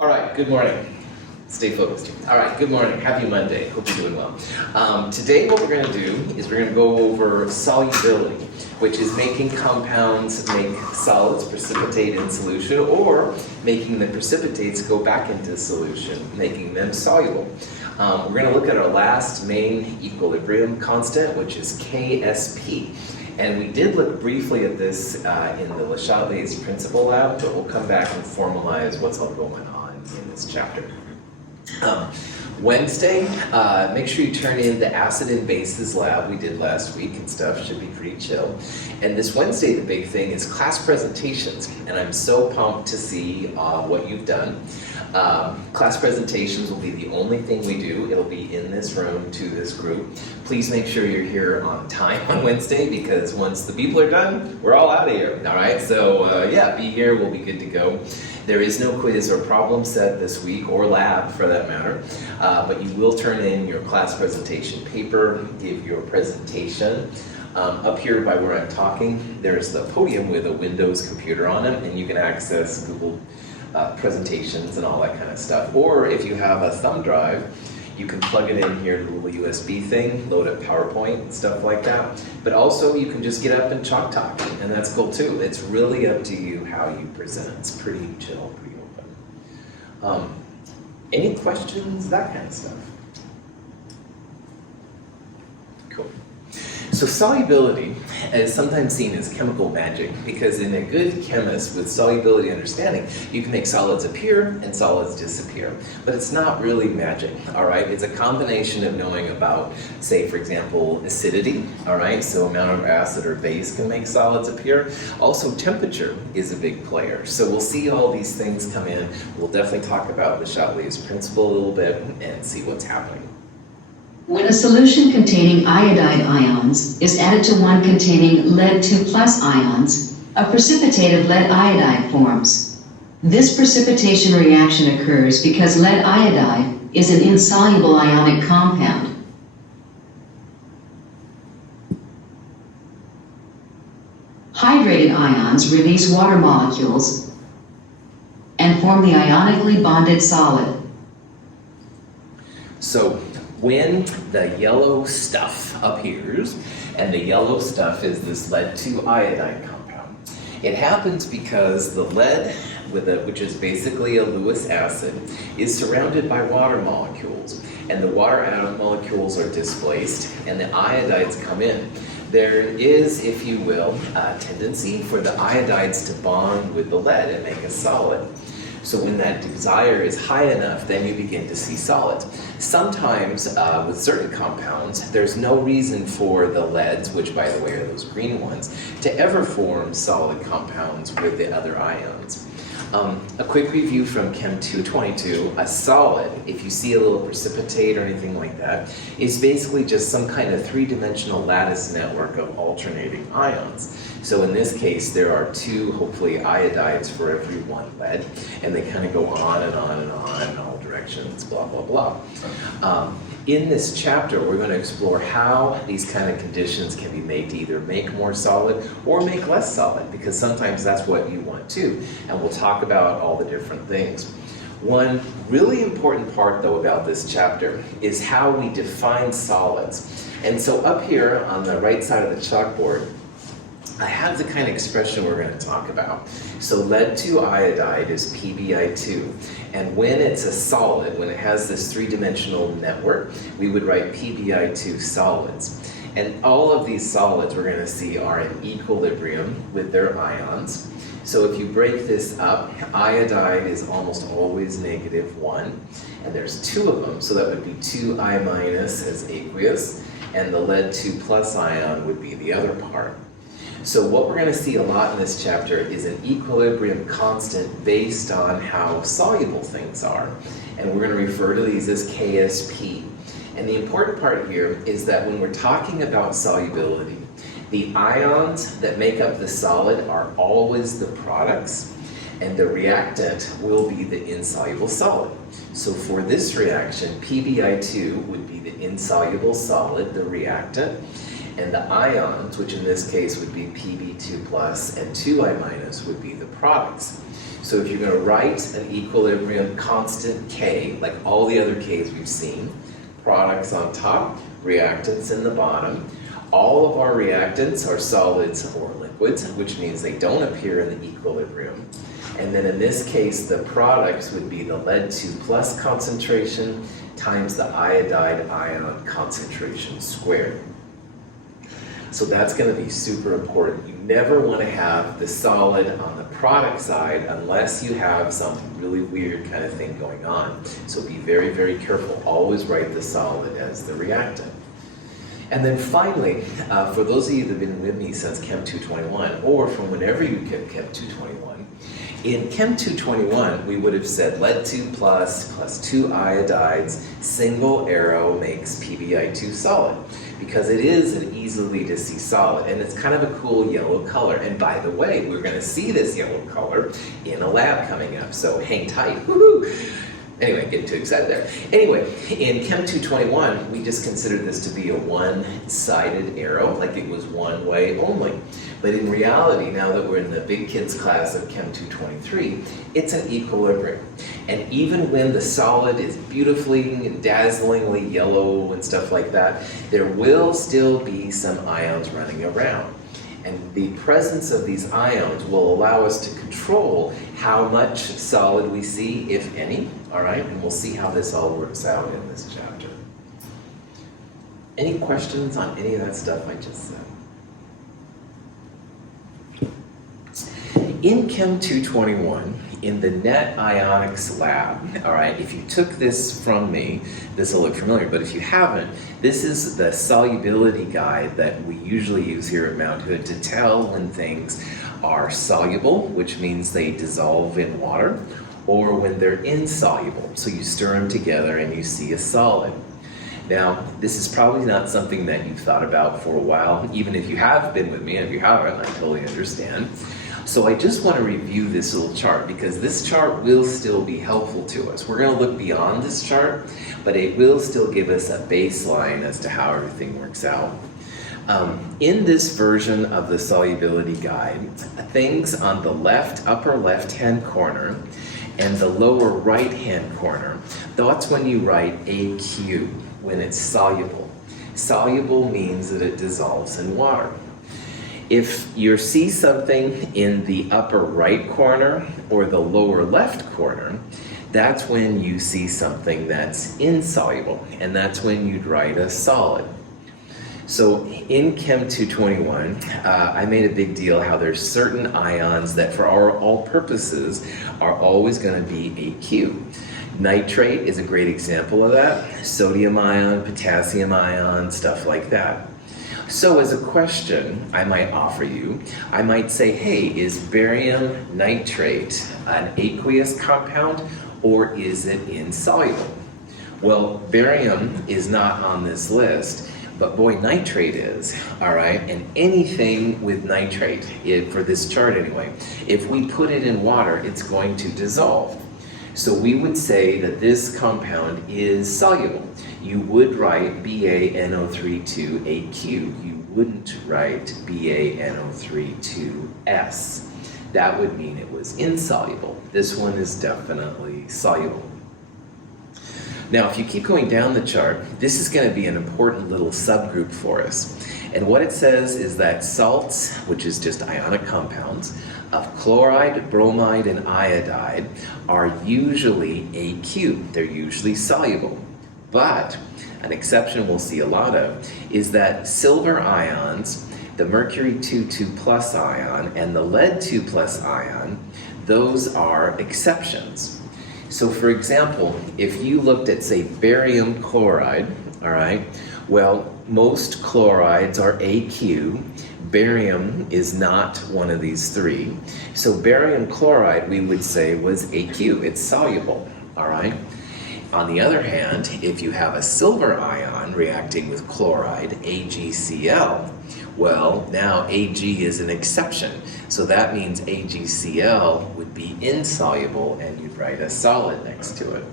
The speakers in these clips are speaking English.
All right, good morning. Stay focused. All right, good morning. Happy Monday. Hope you're doing well. Today what we're going to do is we're going to go over solubility, which is making compounds make solids precipitate in solution, or making the precipitates go back into solution, making them soluble. We're going to look at our last main equilibrium constant, which is KSP. And we did look briefly at this in the Le Chatelier's principle lab, but we'll come back and formalize what's all going on in this chapter. Wednesday, make sure you turn in the acid and bases lab we did last week and stuff. Should be pretty chill. And this Wednesday, the big thing is class presentations, and I'm so pumped to see what you've done. Class presentations will be the only thing we do. It'll be in this room to this group. Please make sure you're here on time on Wednesday, because once the people are done, we're all out of here. All right, so yeah, be here. We'll be good to go. There is no quiz or problem set this week, or lab for that matter, but you will turn in your class presentation paper, give your presentation. Up here by where I'm talking, there's the podium with a Windows computer on it, and you can access Google presentations and all that kind of stuff. Or if you have a thumb drive, you can plug it in here, the little USB thing, load up PowerPoint and stuff like that. But also you can just get up and chalk talk, and that's cool too. It's really up to you how you present. It's pretty chill, pretty open. Any questions, that kind of stuff? Cool. So solubility is sometimes seen as chemical magic, because in a good chemist with solubility understanding, you can make solids appear and solids disappear. But it's not really magic, all right? It's a combination of knowing about, say, for example, acidity, all right? So amount of acid or base can make solids appear. Also, temperature is a big player. So we'll see all these things come in. We'll definitely talk about Le Chatelier's principle a little bit and see what's happening. When a solution containing iodide ions is added to one containing lead 2+ ions, a precipitate of lead iodide forms. This precipitation reaction occurs because lead iodide is an insoluble ionic compound. Hydrated ions release water molecules and form the ionically bonded solid. So when the yellow stuff appears, and the yellow stuff is this lead 2 iodide compound, it happens because the lead, which is basically a Lewis acid, is surrounded by water molecules, and the water atom molecules are displaced, and the iodides come in. There is, if you will, a tendency for the iodides to bond with the lead and make a solid. So when that desire is high enough, then you begin to see solids. Sometimes with certain compounds, there's no reason for the leads, which by the way are those green ones, to ever form solid compounds with the other ions. A quick review from Chem 222, a solid, if you see a little precipitate or anything like that, is basically just some kind of three-dimensional lattice network of alternating ions. So in this case, there are two, hopefully, iodides for every one lead, and they kind of go on and on and on in all directions, blah, blah, blah. In this chapter, we're going to explore how these kind of conditions can be made to either make more solid or make less solid, because sometimes that's what you want too. And we'll talk about all the different things. One really important part, though, about this chapter is how we define solids. And so up here on the right side of the chalkboard, I have the kind of expression we're going to talk about. So lead 2 iodide is PbI2. And when it's a solid, when it has this three-dimensional network, we would write PbI2 solids. And all of these solids we're going to see are in equilibrium with their ions. So if you break this up, iodide is almost always -1. And there's two of them, so that would be 2I- as aqueous, and the lead 2+ ion would be the other part. So what we're going to see a lot in this chapter is an equilibrium constant based on how soluble things are. And we're going to refer to these as KSP. And the important part here is that when we're talking about solubility, the ions that make up the solid are always the products, and the reactant will be the insoluble solid. So for this reaction, PbI2 would be the insoluble solid, the reactant, and the ions, which in this case would be Pb2+ and 2I- would be the products. So if you're going to write an equilibrium constant K, like all the other Ks we've seen, products on top, reactants in the bottom, all of our reactants are solids or liquids, which means they don't appear in the equilibrium. And then in this case, the products would be the lead 2 plus concentration times the iodide ion concentration squared. So that's going to be super important. You never want to have the solid on the product side unless you have some really weird kind of thing going on. So be very, very careful. Always write the solid as the reactant. And then finally, for those of you that have been with me since Chem 221, or from whenever you get Chem 221, in Chem 221, we would have said lead 2 plus 2 iodides, single arrow makes PbI2 solid, because it is an easily to see solid, and it's kind of a cool yellow color. And by the way, we're going to see this yellow color in a lab coming up, so hang tight. Woohoo! Anyway, getting too excited there. Anyway, in Chem 221, we just considered this to be a one-sided arrow, like it was one way only. But in reality, now that we're in the big kids class of Chem 223, it's an equilibrium. And even when the solid is beautifully and dazzlingly yellow and stuff like that, there will still be some ions running around. And the presence of these ions will allow us to control how much solid we see, if any, all right? And we'll see how this all works out in this chapter. Any questions on any of that stuff I just said? In Chem 221, in the net ionics lab, all right, if you took this from me, this will look familiar, but if you haven't, this is the solubility guide that we usually use here at Mount Hood to tell when things are soluble, which means they dissolve in water, or when they're insoluble. So you stir them together and you see a solid. Now, this is probably not something that you've thought about for a while, even if you have been with me, and if you haven't, I totally understand. So I just want to review this little chart because this chart will still be helpful to us. We're going to look beyond this chart, but it will still give us a baseline as to how everything works out. In this version of the solubility guide, things on the upper left-hand corner and the lower right-hand corner, that's when you write AQ, when it's soluble. Soluble means that it dissolves in water. If you see something in the upper right corner or the lower left corner, that's when you see something that's insoluble, and that's when you'd write a solid. So in Chem 221, I made a big deal how there's certain ions that for all purposes are always going to be AQ. Nitrate is a great example of that. Sodium ion, potassium ion, stuff like that. So as a question I might offer you, I might say, hey, is barium nitrate an aqueous compound or is it insoluble? Well, barium is not on this list, but boy, nitrate is, all right? And anything with nitrate, for this chart anyway, if we put it in water, it's going to dissolve. So we would say that this compound is soluble. You would write BaNO32AQ. You wouldn't write BaNO32S. That would mean it was insoluble. This one is definitely soluble. Now, if you keep going down the chart, this is going to be an important little subgroup for us. And what it says is that salts, which is just ionic compounds, of chloride, bromide, and iodide are usually AQ. They're usually soluble. But an exception we'll see a lot of is that silver ions, the mercury 2 plus ion, and the lead 2 plus ion, those are exceptions. So for example, if you looked at, say, barium chloride, all right, well, most chlorides are AQ. Barium is not one of these three. So barium chloride, we would say, was AQ. It's soluble, all right? On the other hand, if you have a silver ion reacting with chloride, AgCl, well, now Ag is an exception. So that means AgCl would be insoluble and you'd write a solid next to it.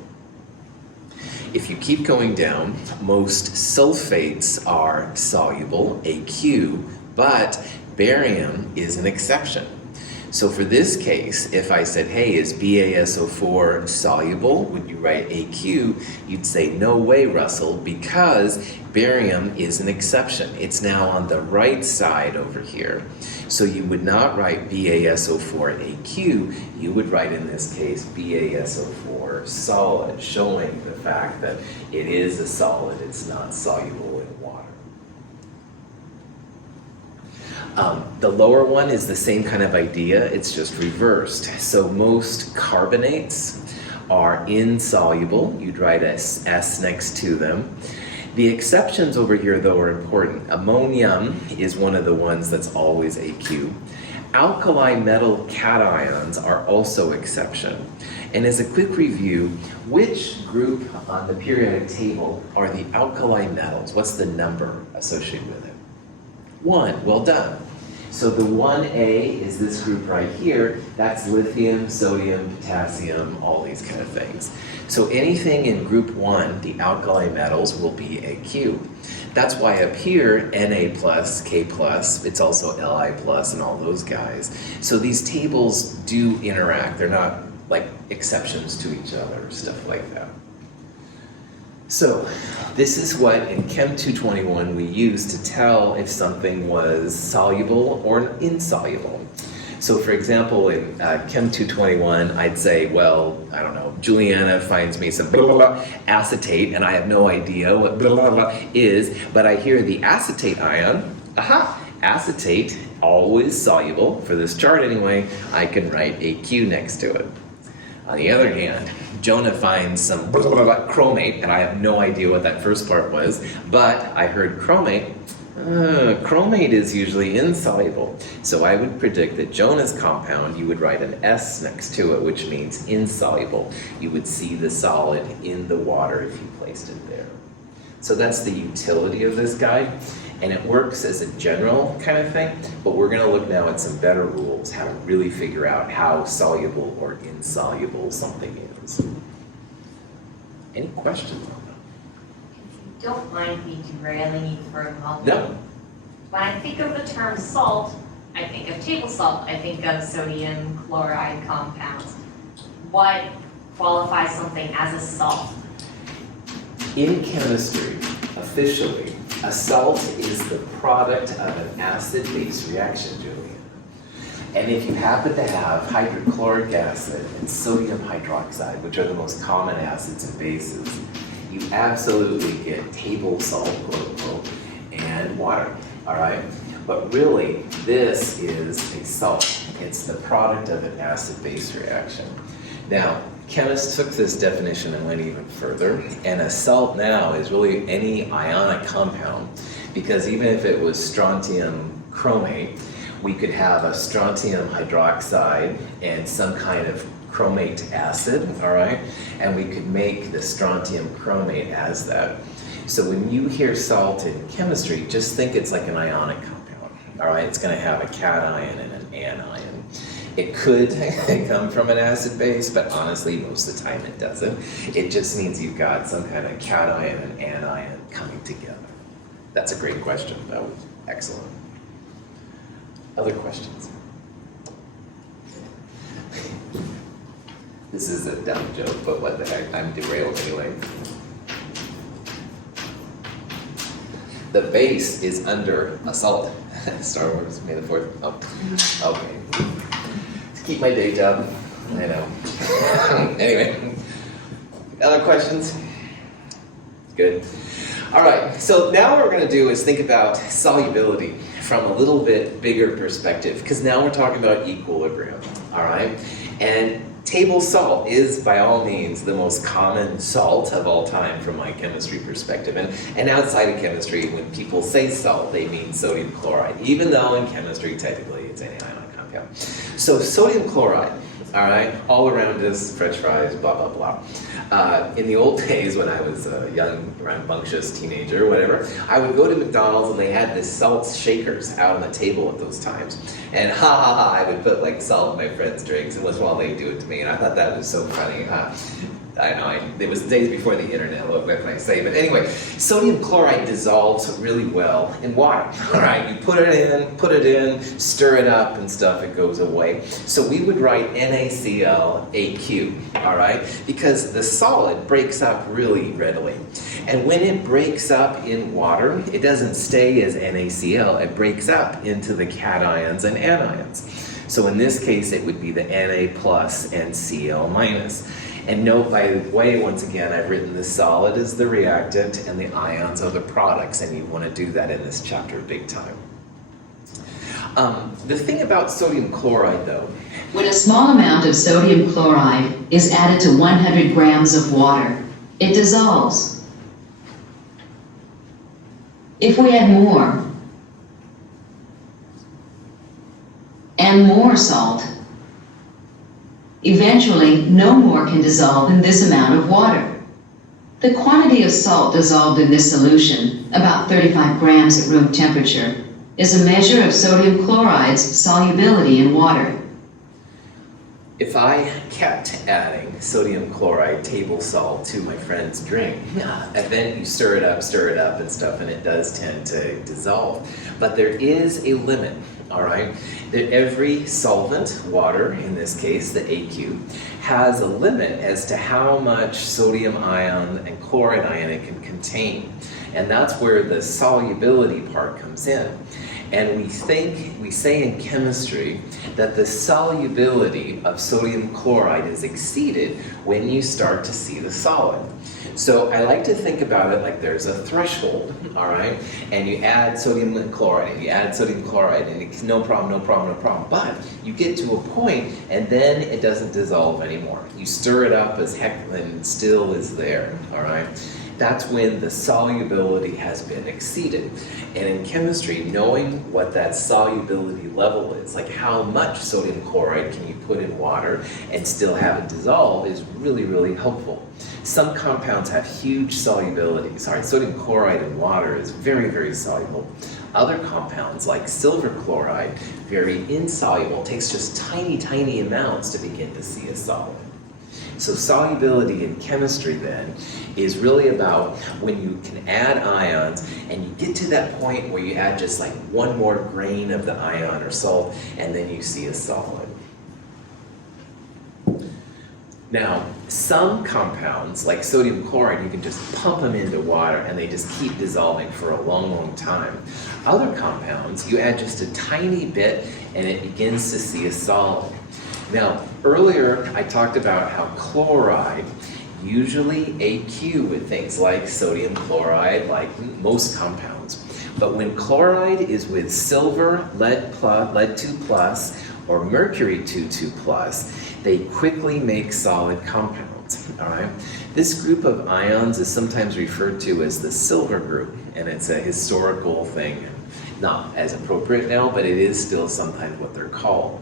If you keep going down, most sulfates are soluble, AQ, but barium is an exception. So for this case, if I said, hey, is BaSO4 soluble? Would you write AQ? You'd say, no way, Russell, because barium is an exception. It's now on the right side over here. So you would not write BaSO4 AQ. You would write, in this case, BaSO4 solid, showing the fact that it is a solid. It's not soluble in water. The lower one is the same kind of idea, it's just reversed. So most carbonates are insoluble. You'd write S next to them. The exceptions over here, though, are important. Ammonium is one of the ones that's always AQ. Alkali metal cations are also exception. And as a quick review, which group on the periodic table are the alkali metals? What's the number associated with it? 1, well done. So the 1A is this group right here. That's lithium, sodium, potassium, all these kind of things. So anything in group 1, the alkali metals, will be AQ. That's why up here, Na+, K+, it's also Li+, and all those guys. So these tables do interact. They're not like exceptions to each other, stuff like that. So this is what in Chem 221 we use to tell if something was soluble or insoluble. So for example, in Chem 221, I'd say, well, I don't know, Juliana finds me some blah, blah, blah, acetate, and I have no idea what blah, blah, blah is, but I hear the acetate ion. Aha! Acetate, always soluble. For this chart anyway, I can write AQ next to it. On the other hand, Jonah finds some blah, blah, blah, chromate, and I have no idea what that first part was, but I heard chromate. Chromate is usually insoluble, so I would predict that Jonah's compound, you would write an S next to it, which means insoluble. You would see the solid in the water if you placed it there. So that's the utility of this guide, and it works as a general kind of thing, but we're going to look now at some better rules, how to really figure out how soluble or insoluble something is. Any questions on that? Don't mind me derailing you for a moment. No. When I think of the term salt, I think of table salt. I think of sodium chloride compounds. What qualifies something as a salt? In chemistry, officially, a salt is the product of an acid-base reaction, Julian. And if you happen to have hydrochloric acid and sodium hydroxide, which are the most common acids and bases, you absolutely get table salt, quote unquote, and water, all right? But really, this is a salt. It's the product of an acid-base reaction. Now, chemists took this definition and went even further, and a salt now is really any ionic compound, because even if it was strontium chromate, we could have a strontium hydroxide and some kind of chromate acid, all right? And we could make the strontium chromate as that. So when you hear salt in chemistry, just think it's like an ionic compound, all right? It's gonna have a cation and an anion. It could come from an acid base, but honestly, most of the time it doesn't. It just means you've got some kind of cation and anion coming together. That's a great question, though. Excellent. Other questions? This is a dumb joke, but what the heck, I'm derailed anyway. The base is under a salt. Star Wars, May the 4th. Oh, okay. To keep my day job, I know. Anyway, other questions? Good. All right, so now what we're going to do is think about solubility from a little bit bigger perspective, because now we're talking about equilibrium, all right? And table salt is, by all means, the most common salt of all time from my chemistry perspective. And outside of chemistry, when people say salt, they mean sodium chloride, even though in chemistry, technically, it's an anionic compound. So sodium chloride, all right, all around us, french fries, blah, blah, blah. In the old days, when I was a young, rambunctious teenager or whatever, I would go to McDonald's and they had this salt shakers out on the table at those times. And I would put like salt in my friends' drinks, and once in a while they'd do it to me, and I thought that was so funny. I know, it was days before the internet, what can I say? But anyway, sodium chloride dissolves really well in water. All right, you put it in, stir it up and stuff, it goes away. So we would write NaClAQ, all right? Because the solid breaks up really readily. And when it breaks up in water, it doesn't stay as NaCl, it breaks up into the cations and anions. So in this case, it would be the Na plus and Cl minus. And note, by the way, once again, I've written the solid as the reactant and the ions are the products, and you want to do that in this chapter big time. The thing about sodium chloride, though, When a small amount of sodium chloride is added to 100 grams of water, it dissolves. If we add more and more salt, eventually no more can dissolve in this amount of water. The quantity of salt dissolved in this solution, about 35 grams at room temperature, is a measure of sodium chloride's solubility in water. if I kept adding sodium chloride table salt to my friend's drink, and then you stir it up and stuff, and it does tend to dissolve. But there is a limit, all right? That every solvent, water in this case, the AQ, has a limit as to how much sodium ion and chloride ion it can contain. And that's where the solubility part comes in. And we say in chemistry that the solubility of sodium chloride is exceeded when you start to see the solid. So I like to think about it like there's a threshold, all right? And you add sodium chloride, and you add sodium chloride, and it's no problem. But you get to a point, and then it doesn't dissolve anymore. You stir it up as heck, and it still is there, all right? That's when the solubility has been exceeded. And in chemistry, knowing what that solubility level is, like how much sodium chloride can you put in water and still have it dissolve, is really, really helpful. Some compounds have huge solubilities. All right, sodium chloride in water is very, very soluble. Other compounds, like silver chloride, very insoluble. It takes just tiny, tiny amounts to begin to see a solid. So solubility in chemistry then is really about when you can add ions and you get to that point where you add just like one more grain of the ion or salt and then you see a solid. Now, some compounds like sodium chloride, you can just pump them into water and they just keep dissolving for a long, long time. Other compounds, you add just a tiny bit and it begins to see a solid. Now, earlier I talked about how chloride usually AQ with things like sodium chloride, like most compounds. But when chloride is with silver, lead 2 plus, or mercury 2 plus, they quickly make solid compounds, all right? This group of ions is sometimes referred to as the silver group, and it's a historical thing, not as appropriate now, but it is still sometimes what they're called.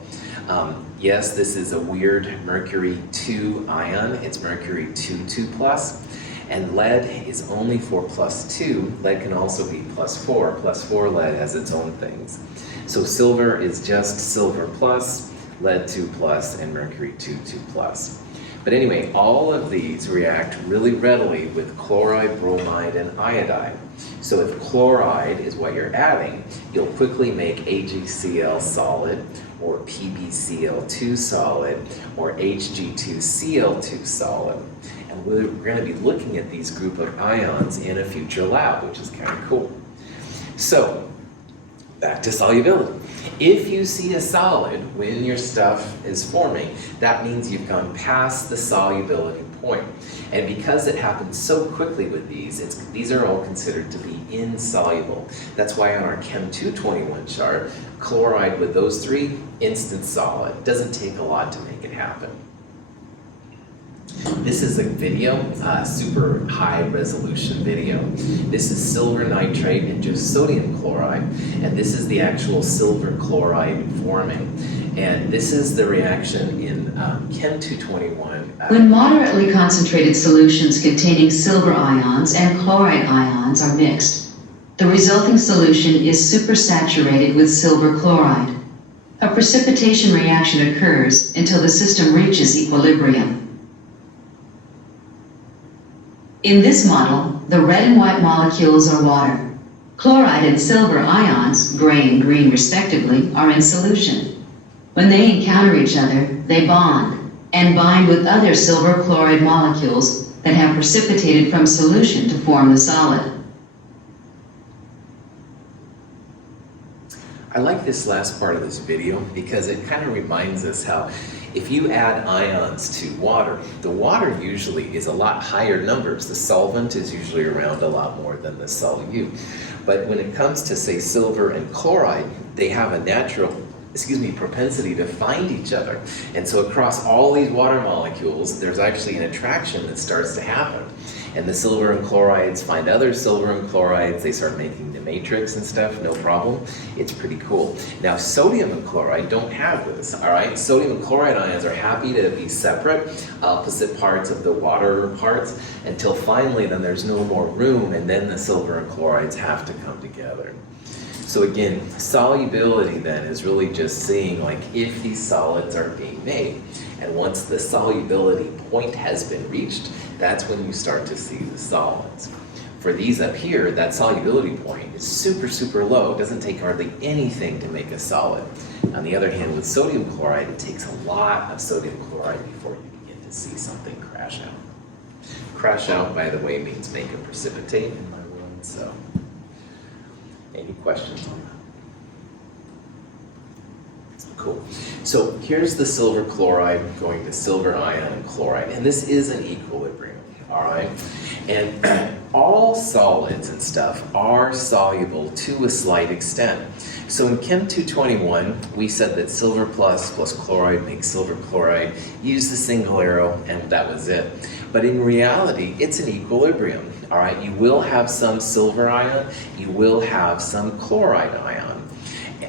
Yes, this is a weird mercury 2 ion. It's mercury 2 plus, and lead is only 4 plus 2. Lead can also be plus 4. Plus 4 lead has its own things. So silver is just silver plus, lead 2 plus, and mercury 2 plus. But anyway, all of these react really readily with chloride, bromide, and iodide. So if chloride is what you're adding, you'll quickly make AgCl solid, or PbCl2 solid, or Hg2Cl2 solid. And we're going to be looking at these group of ions in a future lab, which is kind of cool. So, back to solubility. If you see a solid when your stuff is forming, that means you've gone past the solubility point. And because it happens so quickly with these are all considered to be insoluble. That's why on our Chem 221 chart, chloride with those 3, instant solid. Doesn't take a lot to make it happen. This is a video, super high resolution video. This is silver nitrate and just sodium chloride, and this is the actual silver chloride forming. And this is the reaction in Chem 221. When moderately concentrated solutions containing silver ions and chloride ions are mixed, the resulting solution is supersaturated with silver chloride. A precipitation reaction occurs until the system reaches equilibrium. In this model, the red and white molecules are water. Chloride and silver ions, gray and green respectively, are in solution. When they encounter each other, they bond, and bind with other silver chloride molecules that have precipitated from solution to form the solid. I like this last part of this video because it kind of reminds us how if you add ions to water, the water usually is a lot higher numbers. The solvent is usually around a lot more than the solute. But when it comes to, say, silver and chloride, they have a natural propensity to find each other. And so across all these water molecules, there's actually an attraction that starts to happen. And the silver and chlorides find other silver and chlorides, they start making the matrix and stuff, no problem. It's pretty cool. Now, sodium and chloride don't have this, all right? Sodium and chloride ions are happy to be separate, opposite parts of the water parts, until finally then there's no more room, and then the silver and chlorides have to come together. So again, solubility then is really just seeing like if these solids are being made. And once the solubility point has been reached, that's when you start to see the solids. For these up here, that solubility point is super, super low. It doesn't take hardly anything to make a solid. On the other hand, with sodium chloride, it takes a lot of sodium chloride before you begin to see something crash out. Crash out, by the way, means make a precipitate in my world, so. Any questions on that? Cool. So here's the silver chloride going to silver ion and chloride, and this is an equilibrium, all right? And all solids and stuff are soluble to a slight extent. So in Chem 221, we said that silver plus chloride makes silver chloride, use the single arrow, and that was it. But in reality, it's an equilibrium. All right, you will have some silver ion, you will have some chloride ion.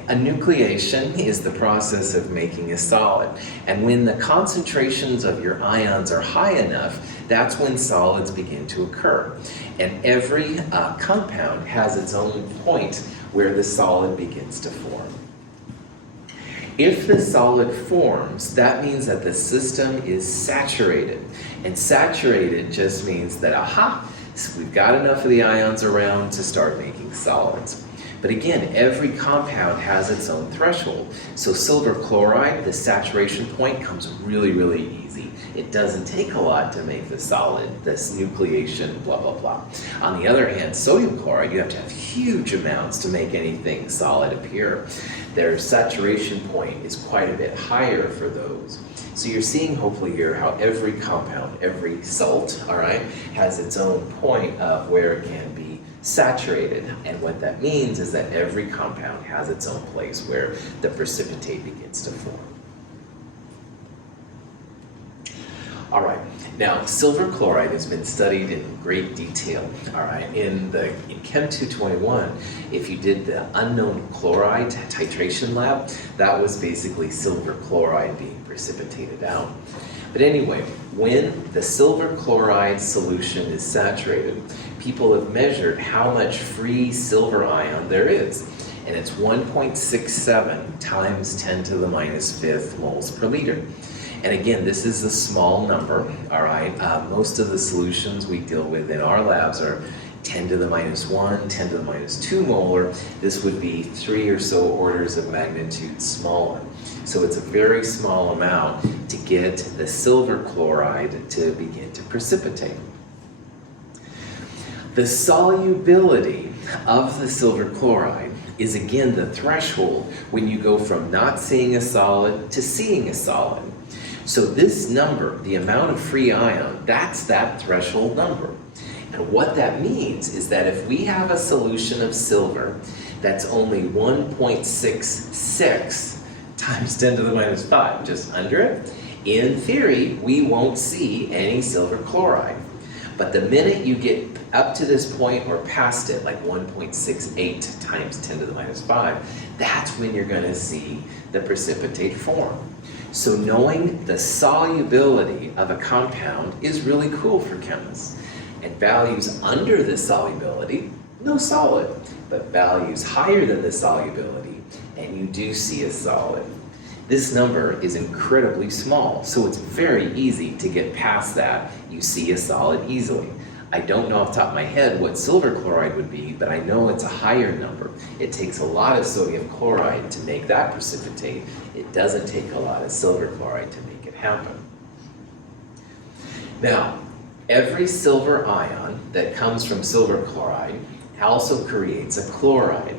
A nucleation is the process of making a solid. And when the concentrations of your ions are high enough, that's when solids begin to occur. And every compound has its own point where the solid begins to form. If the solid forms, that means that the system is saturated. And saturated just means that, so we've got enough of the ions around to start making solids. But again, every compound has its own threshold. So silver chloride, the saturation point comes really, really easy. It doesn't take a lot to make the solid, this nucleation, blah, blah, blah. On the other hand, sodium chloride, you have to have huge amounts to make anything solid appear. Their saturation point is quite a bit higher for those. So you're seeing hopefully here how every compound, every salt, all right, has its own point of where it can be saturated. And what that means is that every compound has its own place where the precipitate begins to form. All right, now silver chloride has been studied in great detail, all right? In Chem 221, if you did the unknown chloride titration lab, that was basically silver chloride being precipitated out. But anyway, when the silver chloride solution is saturated, people have measured how much free silver ion there is. And it's 1.67 times 10 to the minus fifth moles per liter. And again, this is a small number, all right? Most of the solutions we deal with in our labs are 10 to the minus 1, 10 to the minus 2 molar. This would be 3 or so orders of magnitude smaller. So it's a very small amount to get the silver chloride to begin to precipitate. The solubility of the silver chloride is again the threshold when you go from not seeing a solid to seeing a solid. So this number, the amount of free ion, that's that threshold number. And what that means is that if we have a solution of silver that's only 1.66 times 10 to the minus 5, just under it, in theory, we won't see any silver chloride. But the minute you get up to this point or past it, like 1.68 times 10 to the minus 5, that's when you're going to see the precipitate form. So knowing the solubility of a compound is really cool for chemists. And values under the solubility, no solid, but values higher than the solubility, and you do see a solid. This number is incredibly small, so it's very easy to get past that. You see a solid easily. I don't know off the top of my head what silver chloride would be, but I know it's a higher number. It takes a lot of sodium chloride to make that precipitate. It doesn't take a lot of silver chloride to make it happen. Now, every silver ion that comes from silver chloride also creates a chloride.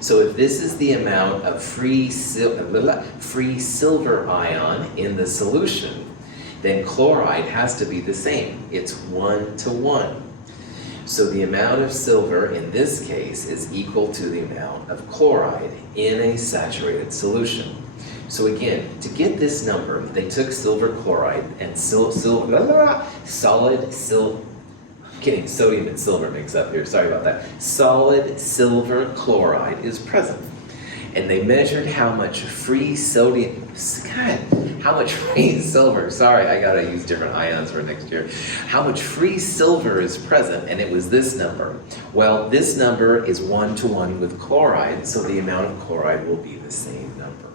So if this is the amount of free silver ion in the solution, then chloride has to be the same. It's 1 to 1. So the amount of silver in this case is equal to the amount of chloride in a saturated solution. So again, to get this number, they took silver chloride and getting sodium and silver mixed up here, sorry about that. Solid silver chloride is present. And they measured how much free silver, sorry, I gotta use different ions for next year. How much free silver is present, and it was this number. Well, this number is 1 to 1 with chloride, so the amount of chloride will be the same number.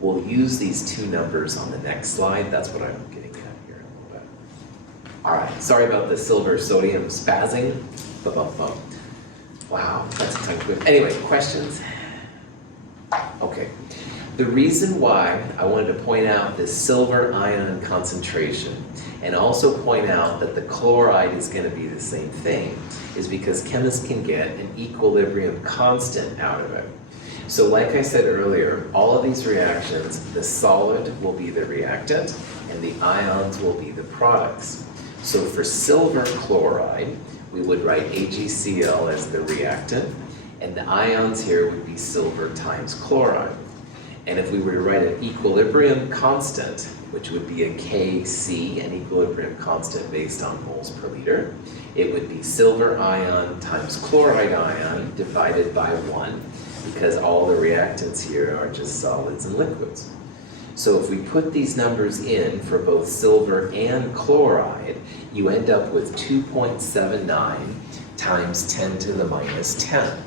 We'll use these two numbers on the next slide. That's what I'm getting at here a little bit. All right, sorry about the silver sodium spazzing. Ba-bum-bum. Wow, that's a tongue twister. Anyway, questions? Okay. The reason why I wanted to point out this silver ion concentration and also point out that the chloride is going to be the same thing is because chemists can get an equilibrium constant out of it. So like I said earlier, all of these reactions, the solid will be the reactant and the ions will be the products. So for silver chloride, we would write AgCl as the reactant, and the ions here would be silver times chloride. And if we were to write an equilibrium constant, which would be a Kc, an equilibrium constant based on moles per liter, it would be silver ion times chloride ion divided by 1, because all the reactants here are just solids and liquids. So if we put these numbers in for both silver and chloride, you end up with 2.79 times 10 to the minus 10.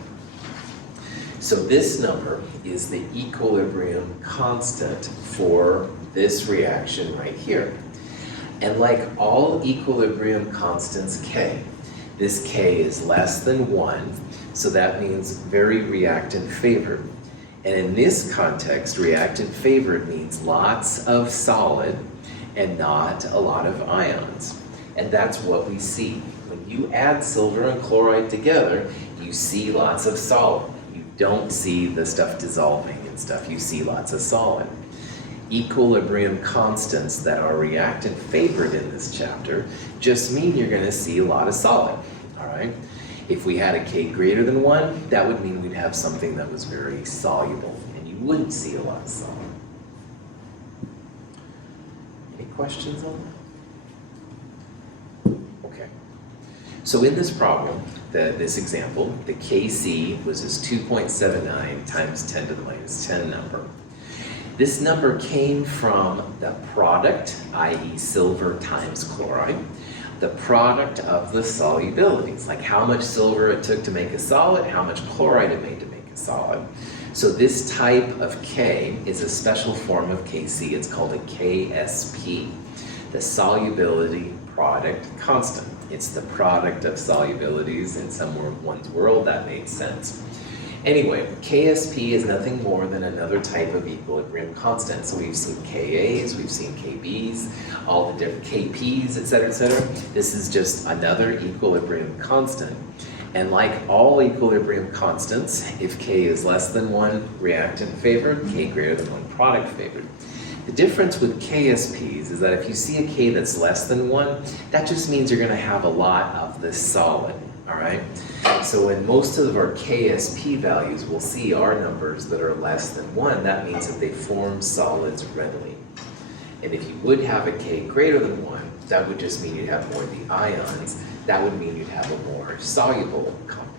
So this number is the equilibrium constant for this reaction right here. And like all equilibrium constants K, this K is less than 1, so that means very reactant favored. And in this context, reactant favored means lots of solid and not a lot of ions. And that's what we see. When you add silver and chloride together, you see lots of solid. You don't see the stuff dissolving and stuff. You see lots of solid. Equilibrium constants that are reactant favored in this chapter just mean you're going to see a lot of solid. All right? If we had a K greater than 1, that would mean we'd have something that was very soluble, and you wouldn't see a lot of solid. Any questions on that? Okay. So in this problem, this example, the Kc was this 2.79 times 10 to the minus 10 number. This number came from the product, i.e. silver times chloride, the product of the solubilities, like how much silver it took to make a solid, how much chloride it made to make a solid. So this type of K is a special form of Kc. It's called a KSP, the solubility product constant. It's the product of solubilities in someone's world. That made sense. Anyway, KSP is nothing more than another type of equilibrium constant. So we've seen KAs, we've seen KBs, all the different KPs, et cetera, et cetera. This is just another equilibrium constant. And like all equilibrium constants, if K is less than 1, reactant favored, K greater than 1, product favored. The difference with KSPs is that if you see a K that's less than 1, that just means you're going to have a lot of this solid. All right, so in most of our KSP values, we'll see our numbers that are less than 1. That means that they form solids readily. And if you would have a K greater than 1, that would just mean you'd have more of the ions. That would mean you'd have a more soluble compound.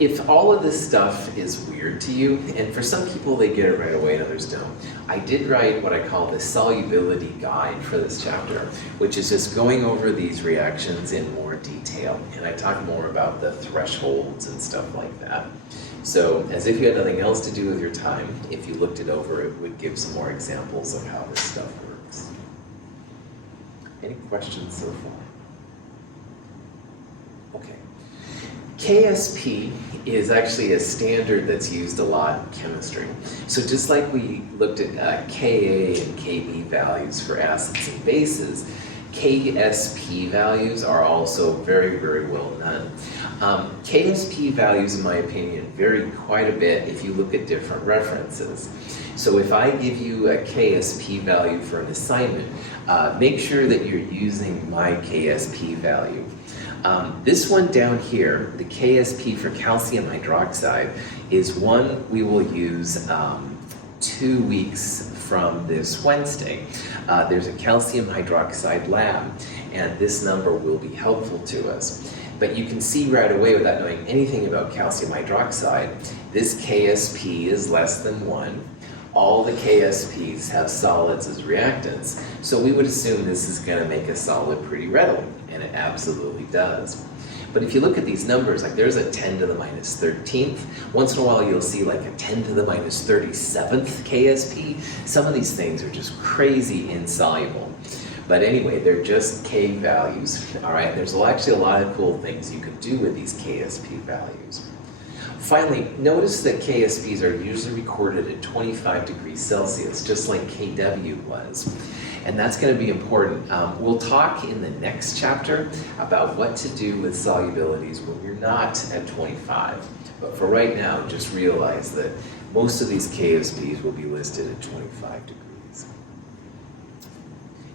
If all of this stuff is weird to you, and for some people they get it right away and others don't, I did write what I call the solubility guide for this chapter, which is just going over these reactions in more detail. And I talk more about the thresholds and stuff like that. So as if you had nothing else to do with your time, if you looked it over, it would give some more examples of how this stuff works. Any questions so far? Okay. KSP is actually a standard that's used a lot in chemistry. So just like we looked at Ka and Kb values for acids and bases, KSP values are also very, very well known. KSP values, in my opinion, vary quite a bit if you look at different references. So if I give you a KSP value for an assignment, make sure that you're using my KSP value. This one down here, the KSP for calcium hydroxide, is one we will use 2 weeks from this Wednesday. There's a calcium hydroxide lab, and this number will be helpful to us. But you can see right away, without knowing anything about calcium hydroxide, this KSP is less than 1. All the KSPs have solids as reactants, so we would assume this is going to make a solid pretty readily, and it absolutely does. But if you look at these numbers, like there's a 10 to the minus 13th, once in a while you'll see like a 10 to the minus 37th KSP. Some of these things are just crazy insoluble. But anyway, they're just K values, all right? There's actually a lot of cool things you can do with these KSP values. Finally, notice that KSPs are usually recorded at 25 degrees Celsius, just like KW was. And that's going to be important. We'll talk in the next chapter about what to do with solubilities when you're not at 25. But for right now, just realize that most of these KSPs will be listed at 25 degrees.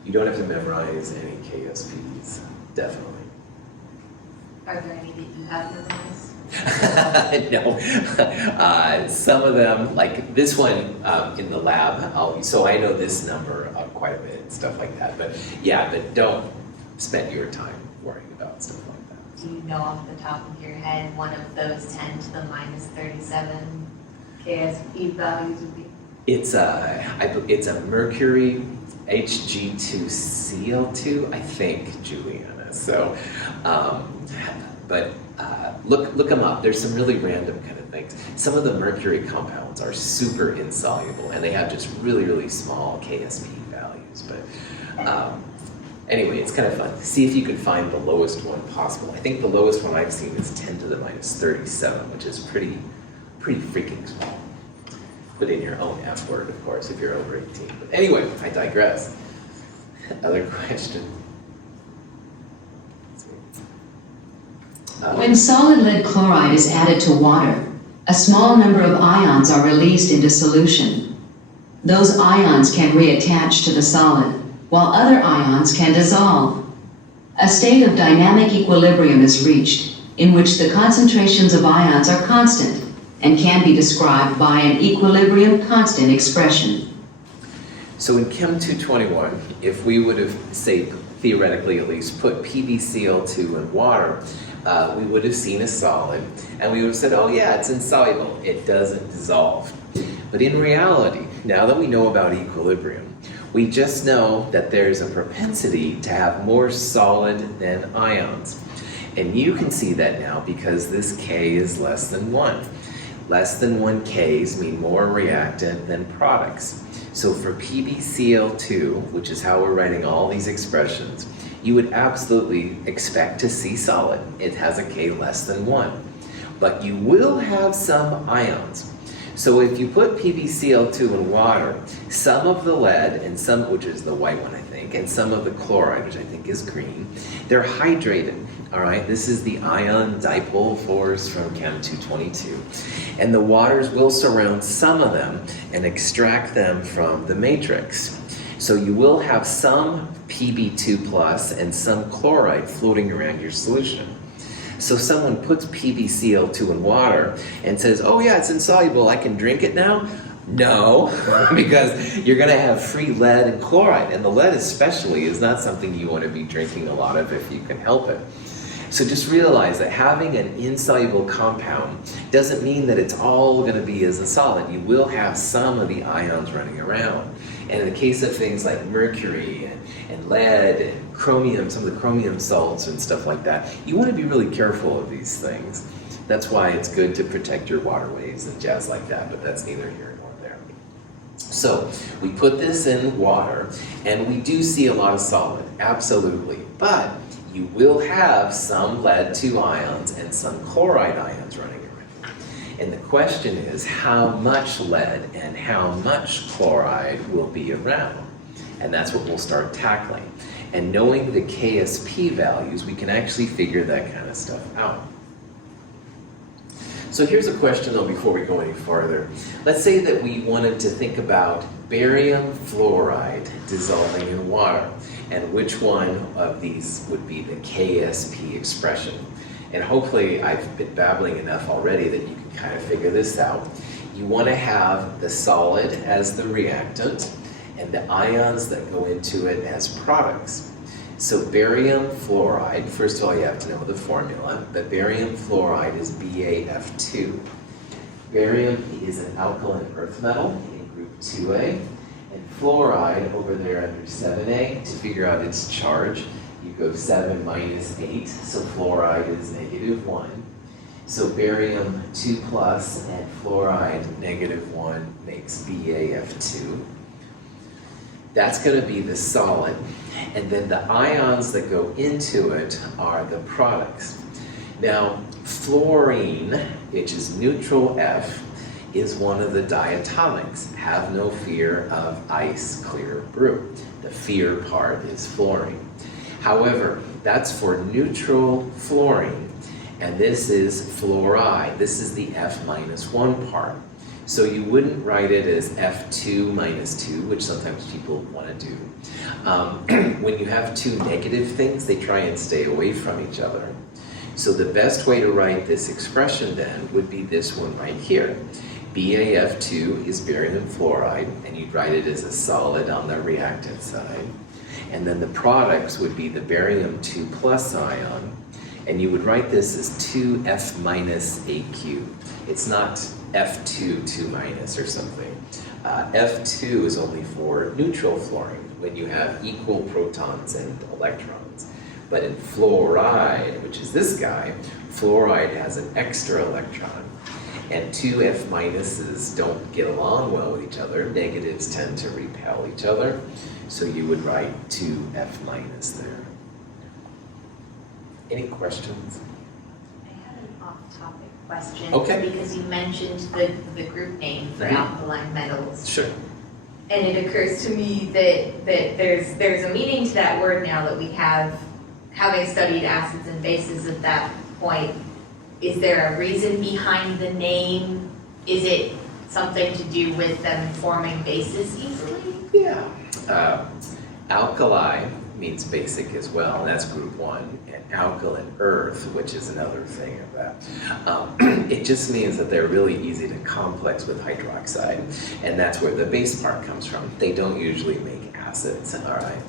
You don't have to memorize any KSPs, definitely. Are there any that you have memorized? No, some of them, like this one in the lab, so I know this number quite a bit and stuff like that, but yeah, but don't spend your time worrying about stuff like that. Do you know off the top of your head one of those 10 to the minus 37 KSP values would be? It's a mercury Hg2Cl2, I think, Juliana, so, but look them up. There's some really random kind of things. Some of the mercury compounds are super insoluble, and they have just really, really small KSP values. But anyway, it's kind of fun. See if you can find the lowest one possible. I think the lowest one I've seen is 10 to the minus 37, which is pretty freaking small. Put in your own F word, of course, if you're over 18. But anyway, I digress. Other question? When solid lead chloride is added to water, a small number of ions are released into solution. Those ions can reattach to the solid, while other ions can dissolve. A state of dynamic equilibrium is reached, in which the concentrations of ions are constant and can be described by an equilibrium constant expression. So in Chem 221, if we would have, say, theoretically at least, put PbCl2 in water, we would have seen a solid, and we would have said, oh yeah, it's insoluble, it doesn't dissolve. But in reality, now that we know about equilibrium, we just know that there's a propensity to have more solid than ions. And you can see that now because this K is less than 1. Less than 1 Ks mean more reactant than products. So for PbCl2, which is how we're writing all these expressions, you would absolutely expect to see solid. It has a K less than 1. But you will have some ions. So if you put PbCl2 in water, some of the lead, and some, which is the white one I think, and some of the chloride, which I think is green, they're hydrated. All right, this is the ion dipole force from Chem 222. And the waters will surround some of them and extract them from the matrix. So you will have some Pb2 plus and some chloride floating around your solution. So someone puts PbCl2 in water and says, oh yeah, it's insoluble, I can drink it now? No, because you're going to have free lead and chloride, and the lead especially is not something you want to be drinking a lot of if you can help it. So just realize that having an insoluble compound doesn't mean that it's all going to be as a solid. You will have some of the ions running around. And in the case of things like mercury and lead and chromium, some of the chromium salts and stuff like that, you want to be really careful of these things. That's why it's good to protect your waterways and jazz like that, but that's neither here nor there. So we put this in water, and we do see a lot of solid, absolutely. But you will have some lead-2 ions and some chloride ions running around. And the question is, how much lead and how much chloride will be around? And that's what we'll start tackling. And knowing the KSP values, we can actually figure that kind of stuff out. So here's a question though before we go any farther. Let's say that we wanted to think about barium fluoride dissolving in water, and which one of these would be the KSP expression. And hopefully I've been babbling enough already that you can kind of figure this out. You want to have the solid as the reactant and the ions that go into it as products. So barium fluoride, first of all you have to know the formula, but barium fluoride is BaF2. Barium is an alkaline earth metal in group 2A, and fluoride over there under 7A, to figure out its charge, you go 7 minus 8, so fluoride is -1. So barium 2 plus and fluoride -1 makes BaF2. That's going to be the solid, and then the ions that go into it are the products. Now, fluorine, which is neutral F, is one of the diatomics. Have no fear of ice clear brew. The fear part is fluorine. However, that's for neutral fluorine, and this is fluoride. This is the F-1 part. So you wouldn't write it as F2 minus 2, which sometimes people want to do. When you have two negative things, they try and stay away from each other. So the best way to write this expression then would be this one right here. BaF2 is barium fluoride, and you'd write it as a solid on the reactant side. And then the products would be the barium 2 plus ion, and you would write this as 2F minus AQ. It's not F2 2 minus or something. F2 is only for neutral fluorine, when you have equal protons and electrons. But in fluoride, which is this guy, fluoride has an extra electron. And 2 F minuses don't get along well with each other. Negatives tend to repel each other. So you would write 2 F minus there. Any questions? I had an off-topic question. Okay. Because you mentioned the group name for alkaline metals. Sure. And it occurs to me that there's a meaning to that word now that we have, having studied acids and bases at that point. Is there a reason behind the name? Is it something to do with them forming bases easily? Yeah. Alkali means basic as well, and that's group 1. And alkaline earth, which is another thing of that. It just means that they're really easy to complex with hydroxide, and that's where the base part comes from. They don't usually make acids, all right?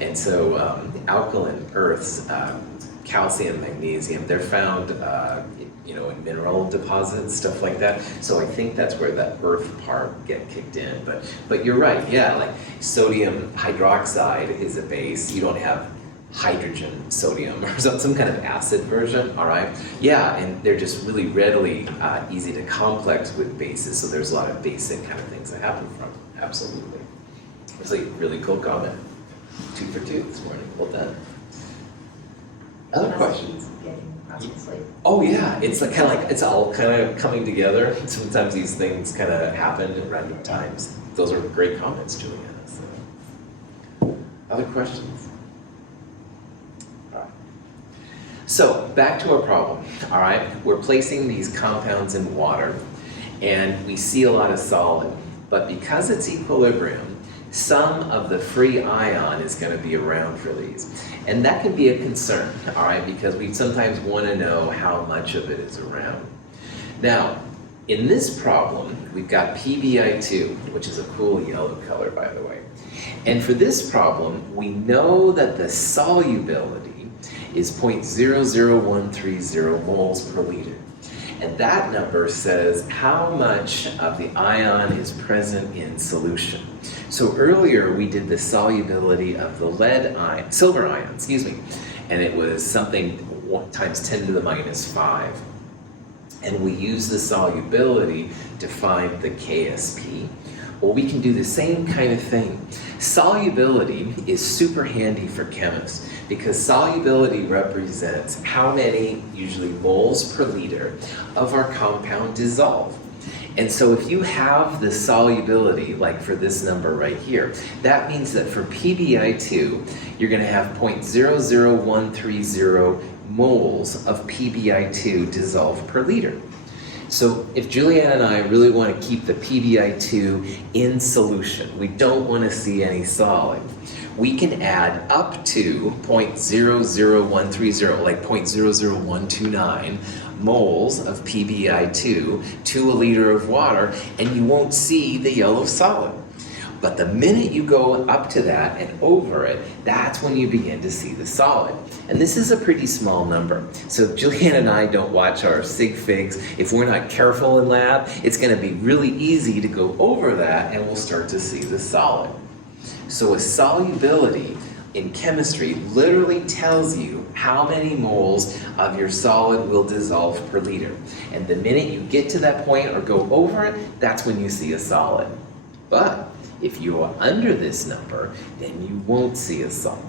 And so alkaline earths, calcium, magnesium, they're found in mineral deposits, stuff like that. So I think that's where that earth part get kicked in. But you're right, yeah, like sodium hydroxide is a base. You don't have hydrogen sodium or some kind of acid version, all right? Yeah, and they're just really readily easy to complex with bases. So there's a lot of basic kind of things that happen from it. Absolutely. It's like a really cool comment. 2 for 2 this morning. Well done. Other questions? Oh yeah, it's like it's all kind of coming together. Sometimes these things kind of happen at random times. Those are great comments, Juliana. So. Other questions? All right. So back to our problem. All right, we're placing these compounds in water, and we see a lot of solid. But because it's equilibrium, some of the free ion is going to be around for these. And that can be a concern, all right, because we sometimes want to know how much of it is around. Now, in this problem, we've got PbI2, which is a cool yellow color, by the way. And for this problem, we know that the solubility is 0.00130 moles per liter. And that number says how much of the ion is present in solution. So earlier we did the solubility of the silver ion, and it was something 1 times 10 to the minus 5. And we use the solubility to find the KSP. Well, we can do the same kind of thing. Solubility is super handy for chemists because solubility represents how many, usually moles per liter, of our compound dissolve. And so if you have the solubility, like for this number right here, that means that for PbI2, you're going to have 0.00130 moles of PbI2 dissolved per liter. So if Julianne and I really want to keep the PbI2 in solution, we don't want to see any solid, we can add up to 0.00130, like 0.00129 moles of PbI2 to a liter of water, and you won't see the yellow solid. But the minute you go up to that and over it, that's when you begin to see the solid. And this is a pretty small number. So if Julianne and I don't watch our sig figs, if we're not careful in lab, it's going to be really easy to go over that and we'll start to see the solid. So a solubility in chemistry literally tells you how many moles of your solid will dissolve per liter. And the minute you get to that point or go over it, that's when you see a solid. But if you are under this number, then you won't see a solid.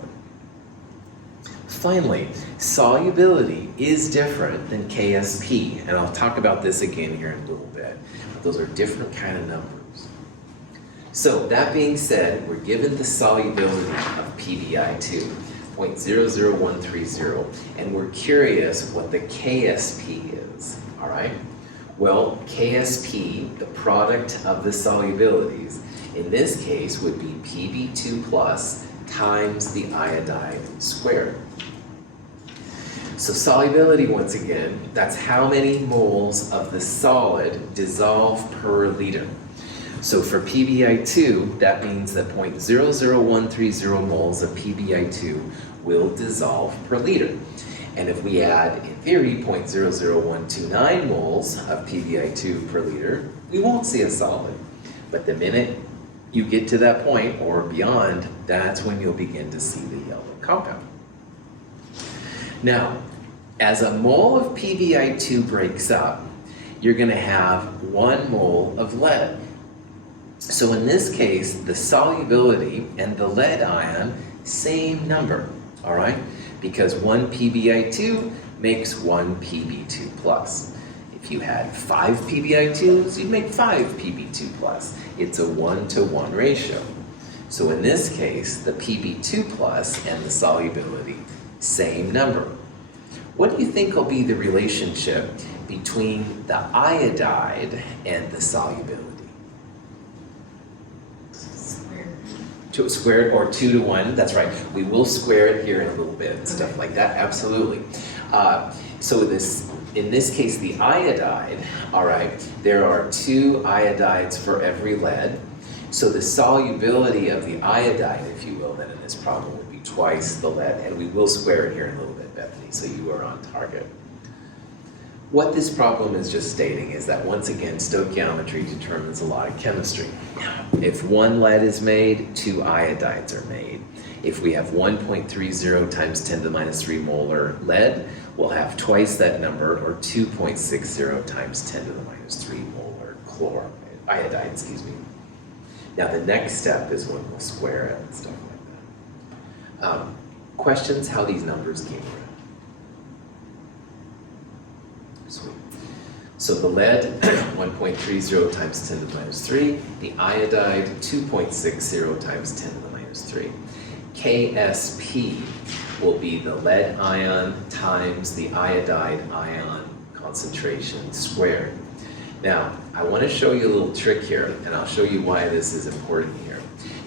Finally, solubility is different than KSP, and I'll talk about this again here in a little bit. But those are different kind of numbers. So that being said, we're given the solubility of PbI2, 0.00130, and we're curious what the KSP is, all right? Well, KSP, the product of the solubilities, in this case would be Pb2 plus times the iodide squared. So solubility, once again, that's how many moles of the solid dissolve per liter. So for PbI2, that means that 0.00130 moles of PbI2 will dissolve per liter. And if we add, in theory, 0.00129 moles of PbI2 per liter, we won't see a solid. But the minute you get to that point or beyond, that's when you'll begin to see the yellow compound. Now, as a mole of PbI2 breaks up, you're going to have 1 mole of lead. So in this case, the solubility and the lead ion, same number, all right? Because 1 PbI2 makes 1 Pb2 plus. If you had 5 PbI2s, you'd make 5 Pb2 plus. It's a 1-to-1 ratio. So in this case, the Pb2 plus and the solubility, same number. What do you think will be the relationship between the iodide and the solubility? Squared or 2-to-1, that's right. We will square it here in a little bit and stuff like that, absolutely. So in this case, the iodide, all right, there are 2 iodides for every lead. So the solubility of the iodide, if you will, then in this problem would be twice the lead, and we will square it here in a little bit, Bethany, so you are on target. What this problem is just stating is that, once again, stoichiometry determines a lot of chemistry. If 1 lead is made, 2 iodides are made. If we have 1.30 times 10 to the minus 3 molar lead, we'll have twice that number, or 2.60 times 10 to the minus 3 molar iodide, excuse me. Now the next step is when we'll square it and stuff like that. Questions how these numbers came around? Sweet. So the lead, 1.30 times 10 to the minus 3. The iodide, 2.60 times 10 to the minus 3. KSP will be the lead ion times the iodide ion concentration squared. Now, I want to show you a little trick here, and I'll show you why this is important here.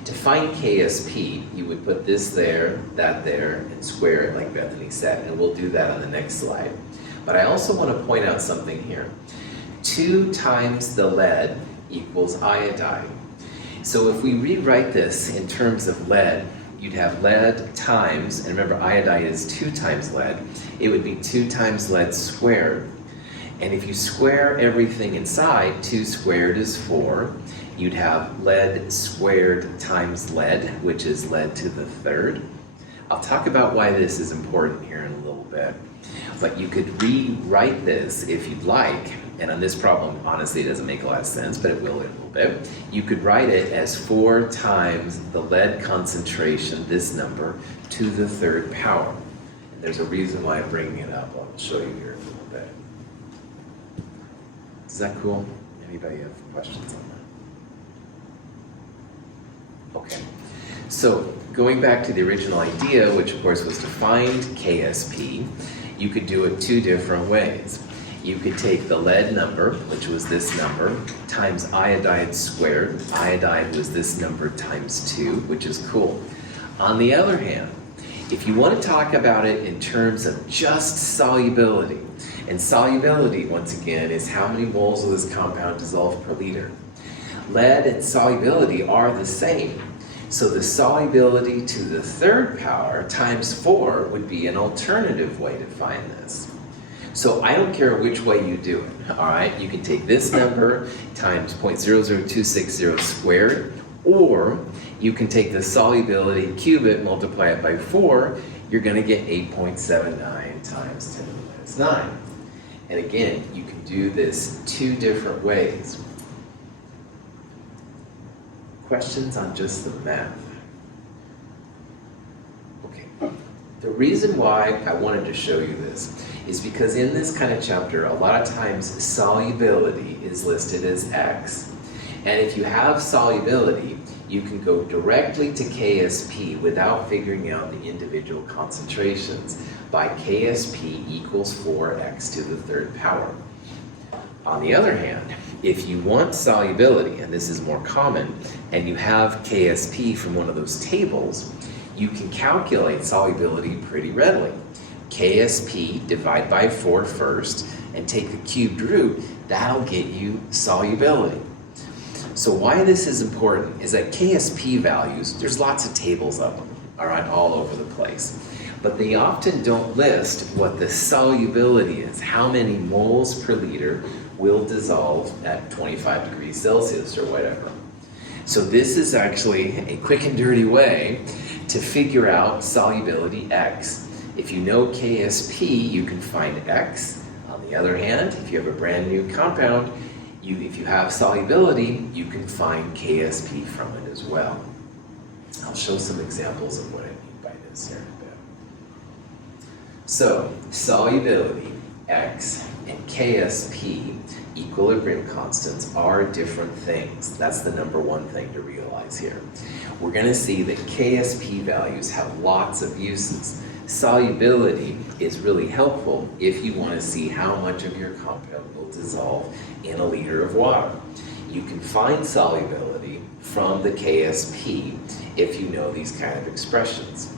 To find KSP, you would put this there, that there, and square it like Bethany said, and we'll do that on the next slide. But I also want to point out something here. 2 times the lead equals iodide. So if we rewrite this in terms of lead, you'd have lead times, and remember iodide is 2 times lead, it would be 2 times lead squared. And if you square everything inside, 2 squared is 4. You'd have lead squared times lead, which is lead to the 3rd. I'll talk about why this is important here in a little bit. But you could rewrite this, if you'd like, and on this problem, honestly, it doesn't make a lot of sense, but it will in a little bit. You could write it as 4 times the lead concentration, this number, to the third power. And there's a reason why I'm bringing it up. I'll show you here in a little bit. Is that cool? Anybody have questions on that? Okay. So going back to the original idea, which of course was to find KSP, you could do it 2 different ways. You could take the lead number, which was this number, times iodide squared. Iodide was this number times 2, which is cool. On the other hand, if you want to talk about it in terms of just solubility, and solubility, once again, is how many moles of this compound dissolve per liter. Lead and solubility are the same. So the solubility to the third power times 4 would be an alternative way to find this. So I don't care which way you do it, all right? You can take this number times 0.00260 squared, or you can take the solubility, cube it, multiply it by 4, you're gonna get 8.79 times 10 to the minus 9. And again, you can do this 2 different ways. Questions on just the math? Okay. The reason why I wanted to show you this is because in this kind of chapter, a lot of times solubility is listed as X. And if you have solubility, you can go directly to KSP without figuring out the individual concentrations by KSP equals 4x to the third power. On the other hand, if you want solubility, and this is more common, and you have KSP from one of those tables, you can calculate solubility pretty readily. KSP, divide by 4 first, and take the cubed root, that'll get you solubility. So why this is important is that KSP values, there's lots of tables of them, all right, all over the place. But they often don't list what the solubility is, how many moles per liter will dissolve at 25 degrees Celsius or whatever. So this is actually a quick and dirty way to figure out solubility X. If you know KSP, you can find X. On the other hand, if you have a brand new compound, if you have solubility, you can find KSP from it as well. I'll show some examples of what I mean by this here in a bit. So, solubility, X, and KSP, equilibrium constants, are different things. That's the number one thing to realize here. We're going to see that KSP values have lots of uses. Solubility is really helpful if you want to see how much of your compound will dissolve in a liter of water. You can find solubility from the KSP if you know these kind of expressions.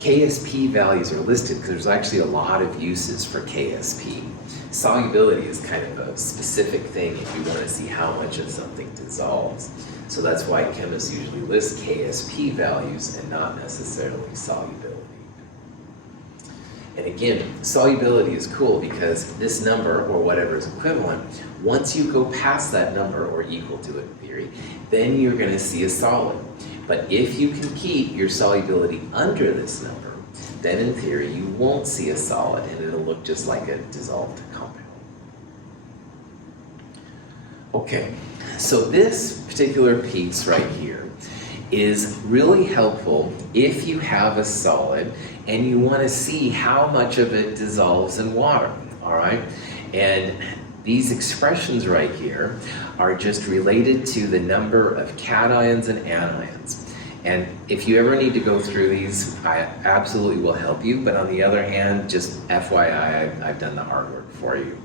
KSP values are listed because there's actually a lot of uses for KSP. Solubility is kind of a specific thing if you want to see how much of something dissolves. So that's why chemists usually list KSP values and not necessarily solubility. And again, solubility is cool because this number, or whatever is equivalent, once you go past that number or equal to it in theory, then you're going to see a solid. But if you can keep your solubility under this number, then in theory you won't see a solid and it'll look just like a dissolved compound. Okay, so this particular piece right here is really helpful if you have a solid and you want to see how much of it dissolves in water, all right? And these expressions right here are just related to the number of cations and anions. And if you ever need to go through these, I absolutely will help you, but on the other hand, just FYI, I've done the hard work for you.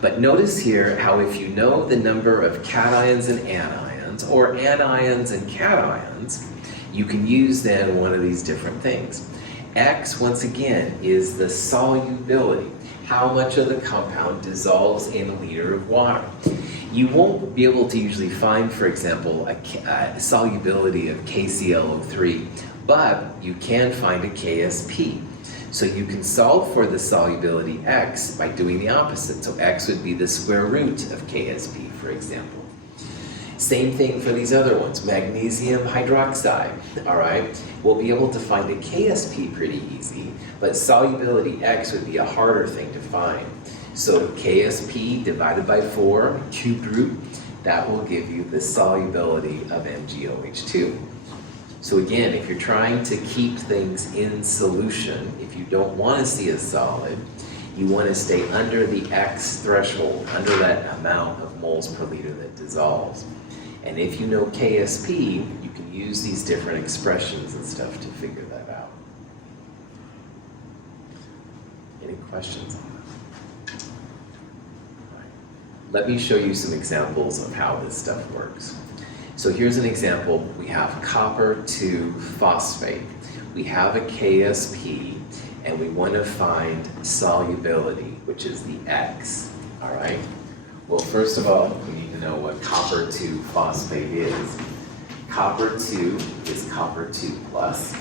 But notice here how if you know the number of cations and anions, or anions and cations, you can use then one of these different things. X, once again, is the solubility, how much of the compound dissolves in a liter of water. You won't be able to usually find, for example, a solubility of KClO3, but you can find a KSP. So you can solve for the solubility X by doing the opposite. So X would be the square root of KSP, for example. Same thing for these other ones, magnesium hydroxide, all right? We'll be able to find a KSP pretty easy, but solubility X would be a harder thing to find. So KSP divided by 4 cubed root, that will give you the solubility of MgOH2. So again, if you're trying to keep things in solution, if you don't want to see a solid, you want to stay under the X threshold, under that amount of moles per liter that dissolves. And if you know KSP, you can use these different expressions and stuff to figure that out. Any questions on that? All right. Let me show you some examples of how this stuff works. So here's an example. We have copper to phosphate. We have a KSP, and we want to find solubility, which is the X, all right? Well, first of all, we need to know what copper to phosphate is. Copper 2 is copper 2 plus.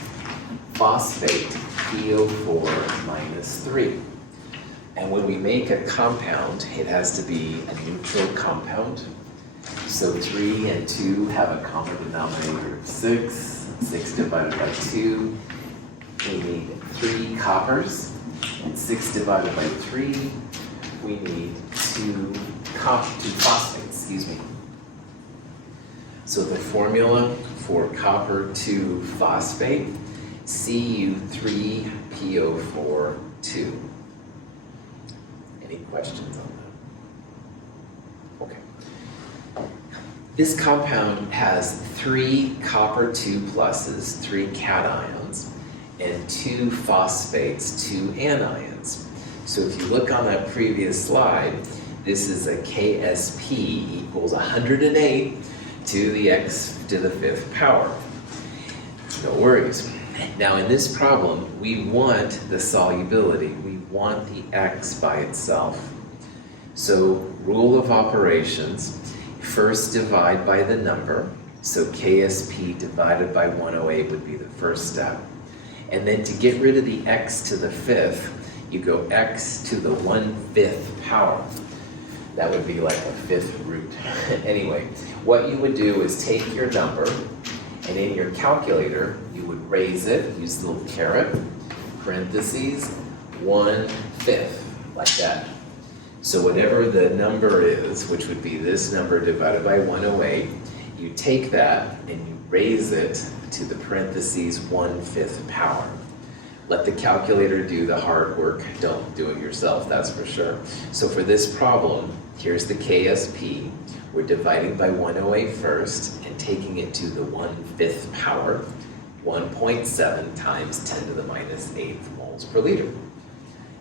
Phosphate, PO4 minus 3. And when we make a compound, it has to be a neutral compound. So 3 and 2 have a common denominator of 6. 6 divided by 2. We need 3 coppers. And 6 divided by 3, we need 2 phosphates, So the formula for copper 2 phosphate, Cu3PO4 2. Any questions on that? Okay. This compound has 3 copper 2 pluses, 3 cations, and 2 phosphates, 2 anions. So if you look on that previous slide, this is a KSP equals 108 to the X to the 5th power. No worries. Now in this problem, we want the solubility. We want the X by itself. So rule of operations, first divide by the number. So KSP divided by 108 would be the first step. And then to get rid of the X to the 5th, you go X to the 1/5 power. That would be like a 5th root. Anyway, what you would do is take your number, and in your calculator, you would raise it, use the little caret, parentheses, 1/5, like that. So whatever the number is, which would be this number divided by 108, you take that and you raise it to the parentheses 1/5 power. Let the calculator do the hard work. Don't do it yourself, that's for sure. So for this problem, here's the KSP. We're dividing by 108 first and taking it to the 1/5 power, 1.7 times 10 to the minus 8 moles per liter.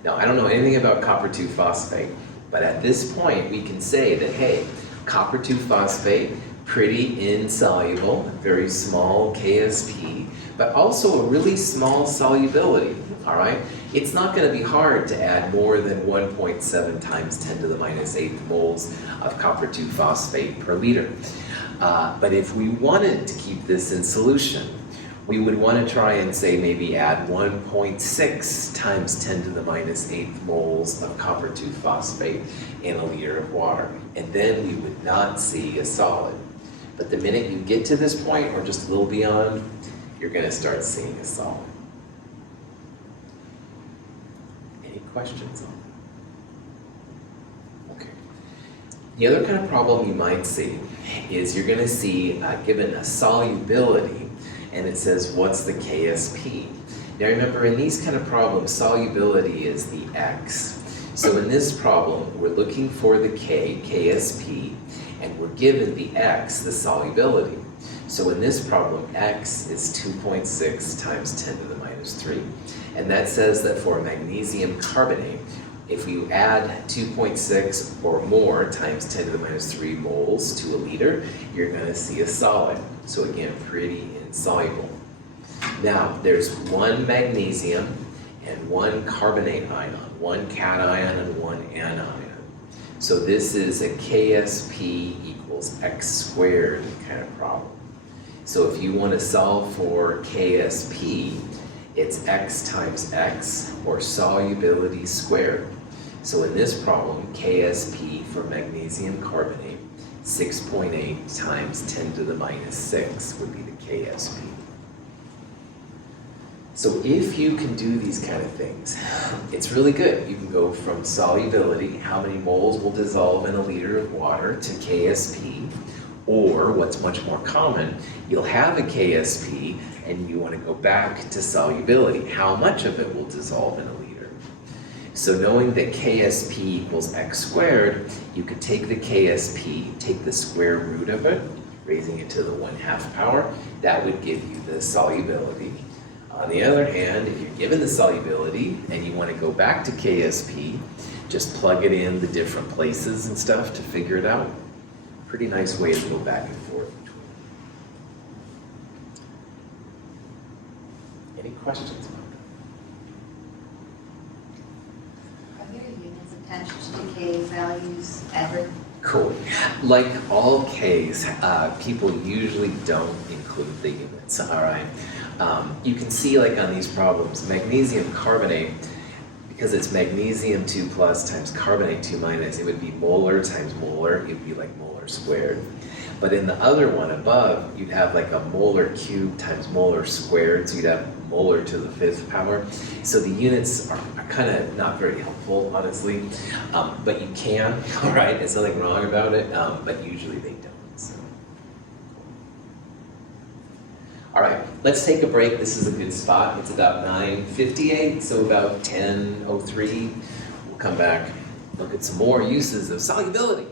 Now, I don't know anything about copper 2 phosphate, but at this point, we can say that, hey, copper 2 phosphate, pretty insoluble, very small KSP, but also a really small solubility, all right? It's not going to be hard to add more than 1.7 times 10 to the minus 8 moles of copper 2 phosphate per liter. But if we wanted to keep this in solution, we would want to try and say maybe add 1.6 times 10 to the minus 8 moles of copper 2 phosphate in a liter of water. And then we would not see a solid. But the minute you get to this point, or just a little beyond, you're going to start seeing a solid. Any questions on that? Okay. The other kind of problem you might see is you're going to see given a solubility, and it says, what's the KSP? Now remember, in these kind of problems, solubility is the X. So in this problem, we're looking for the KSP, and we're given the X, the solubility. So in this problem, X is 2.6 times 10 to the minus 3. And that says that for magnesium carbonate, if you add 2.6 or more times 10 to the minus 3 moles to a liter, you're going to see a solid. So again, pretty insoluble. Now, there's one magnesium and one carbonate ion, one cation and one anion. So this is a KSP equals X squared kind of problem. So if you want to solve for KSP, it's X times X, or solubility squared. So in this problem, KSP for magnesium carbonate, 6.8 times 10 to the minus 6 would be the KSP. So if you can do these kind of things, it's really good. You can go from solubility, how many moles will dissolve in a liter of water, to KSP, or what's much more common, you'll have a KSP and you want to go back to solubility. How much of it will dissolve in a liter? So knowing that KSP equals x squared, you could take the KSP, take the square root of it, raising it to the 1/2 power, that would give you the solubility. On the other hand, if you're given the solubility and you want to go back to KSP, just plug it in the different places and stuff to figure it out. Pretty nice way to go back and forth between them. Any questions about that? Are there units attached to K values ever? Cool. Like all Ks, people usually don't include the units, all right? You can see like on these problems, magnesium carbonate, because it's magnesium 2 plus times carbonate 2 minus, it would be molar times molar, it would be like molar squared. But in the other one above, you'd have like a molar cubed times molar squared, so you'd have molar to the 5th power. So the units are kind of not very helpful, honestly, but you can, all right? There's nothing wrong about it, but usually they don't. So. All right, let's take a break. This is a good spot. It's about 9:58, so about 10:03. We'll come back, look at some more uses of solubility.